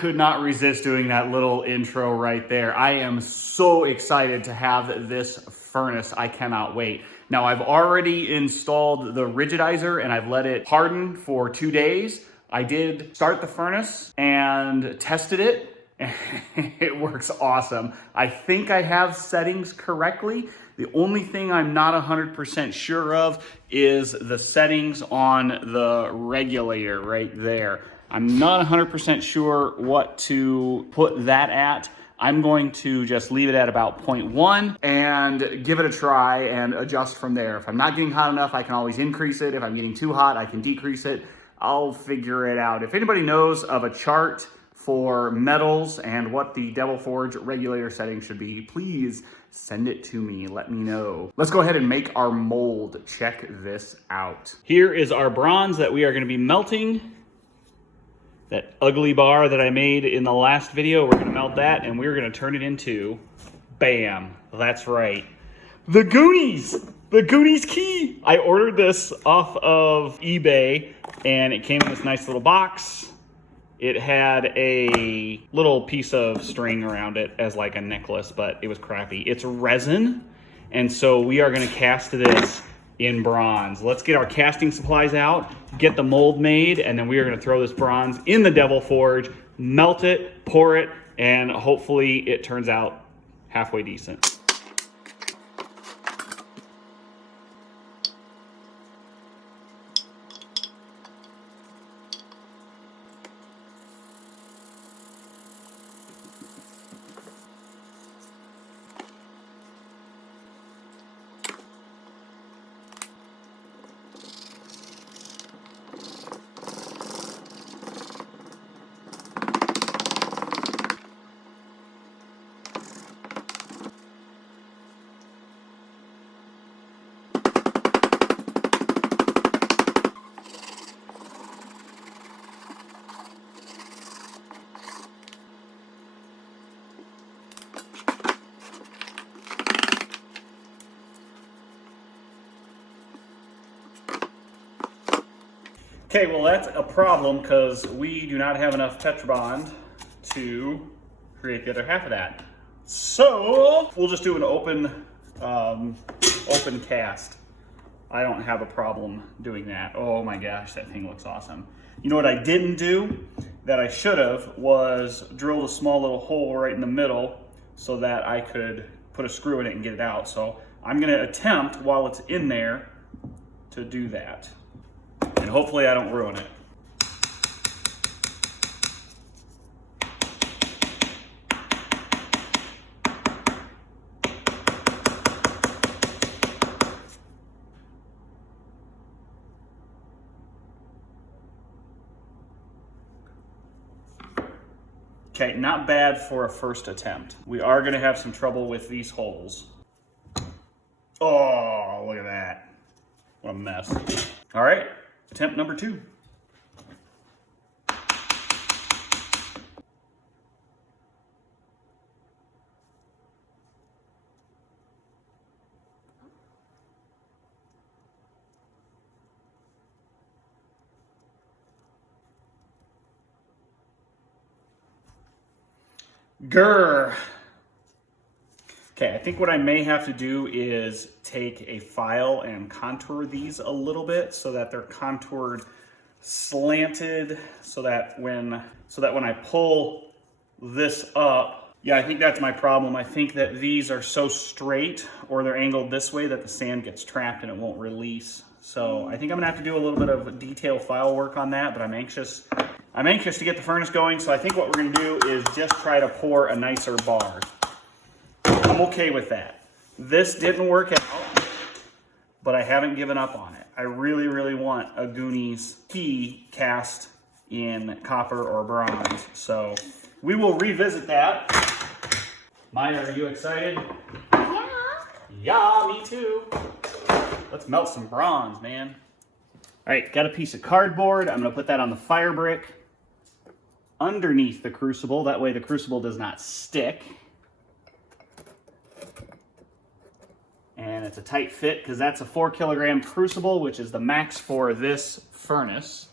could not resist doing that little intro right there. I am so excited to have this furnace. I cannot wait. Now, I've already installed the rigidizer and I've let it harden for 2 days. I did start the furnace and tested it. It works awesome. I think I have settings correctly. The only thing I'm not 100% sure of is the settings on the regulator right there. I'm not 100% sure what to put that at. I'm going to just leave it at about 0.1 and give it a try and adjust from there. If I'm not getting hot enough, I can always increase it. If I'm getting too hot, I can decrease it. I'll figure it out. If anybody knows of a chart for metals and what the Devil Forge regulator setting should be, please send it to me. Let me know. Let's go ahead and make our mold. Check this out. Here is our bronze that we are going to be melting. That ugly bar that I made in the last video, we're gonna melt that and we're gonna turn it into, bam, that's right, the Goonies! The Goonies key! I ordered this off of eBay and it came in this nice little box. It had a little piece of string around it as like a necklace, but it was crappy. It's resin, and so we are gonna cast this in bronze. Let's get our casting supplies out, get the mold made, and then we are gonna throw this bronze in the Devil Forge, melt it, pour it, and hopefully it turns out halfway decent. Okay, well that's a problem because we do not have enough Tetrabond to create the other half of that. So we'll just do an open cast. I don't have a problem doing that. Oh my gosh, that thing looks awesome. You know what I didn't do that I should have was drill a small little hole right in the middle so that I could put a screw in it and get it out. So I'm gonna attempt while it's in there to do that. And hopefully I don't ruin it. Okay, not bad for a first attempt. We are gonna have some trouble with these holes. Oh, look at that. What a mess. All right. Attempt number 2. Grr. Okay, I think what I may have to do is take a file and contour these a little bit so that they're contoured slanted so that when I pull this up, yeah, I think that's my problem. I think that these are so straight or they're angled this way that the sand gets trapped and it won't release. So I think I'm gonna have to do a little bit of detail file work on that, but I'm anxious to get the furnace going. So I think what we're gonna do is just try to pour a nicer bar. I'm okay with that. This didn't work out, but I haven't given up on it. I really, really want a Goonies key cast in copper or bronze. So we will revisit that. Maya, are you excited? Yeah. Yeah, me too. Let's melt some bronze, man. All right, got a piece of cardboard. I'm gonna put that on the fire brick underneath the crucible. That way the crucible does not stick. And it's a tight fit because that's a 4 kilogram crucible, which is the max for this furnace.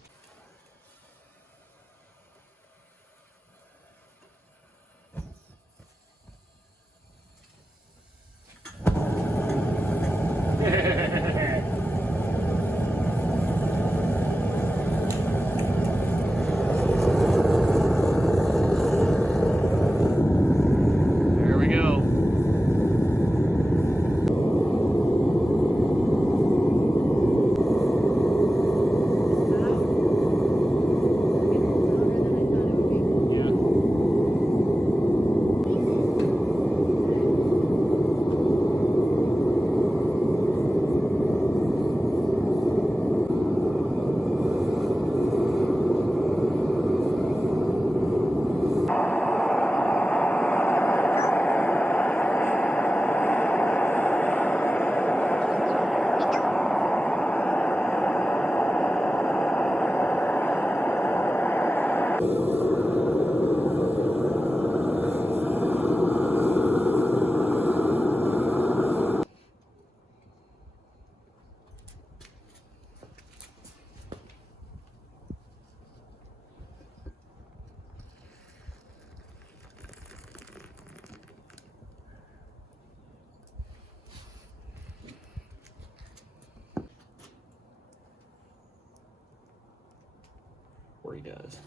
he does.